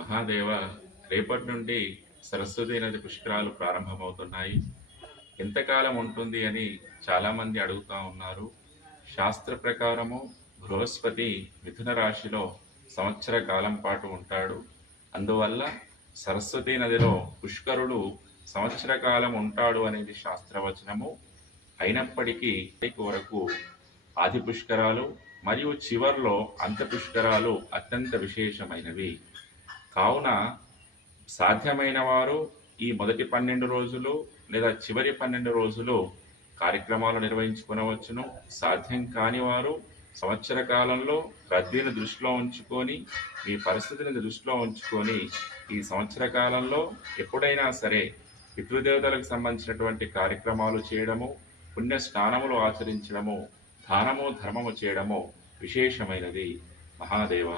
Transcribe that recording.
మహాదేవ, రేపటి నుండి సరస్వతి నది పుష్కరాలు ప్రారంభమవుతున్నాయి. ఎంతకాలం ఉంటుంది అని చాలామంది అడుగుతా ఉన్నారు. శాస్త్ర ప్రకారము బృహస్పతి మిథున రాశిలో సంవత్సర కాలం పాటు ఉంటాడు. అందువల్ల సరస్వతి నదిలో పుష్కరుడు సంవత్సర కాలం ఉంటాడు అనేది శాస్త్రవచనము. అయినప్పటికీ వరకు ఆది పుష్కరాలు మరియు చివర్లో అంత పుష్కరాలు అత్యంత విశేషమైనవి. కావున సాధ్యమైన వారు ఈ మొదటి 12 రోజులు లేదా చివరి 12 రోజులు కార్యక్రమాలు నిర్వహించుకునవచ్చును. సాధ్యం కాని వారు సంవత్సర కాలంలో రద్దీని దృష్టిలో ఉంచుకొని, మీ పరిస్థితిని దృష్టిలో ఉంచుకొని ఈ సంవత్సర కాలంలో ఎప్పుడైనా సరే పితృదేవతలకు సంబంధించినటువంటి కార్యక్రమాలు చేయడము, పుణ్య స్నానములు ఆచరించడము, దానము ధర్మము చేయడము విశేషమైనది. మహాదేవ.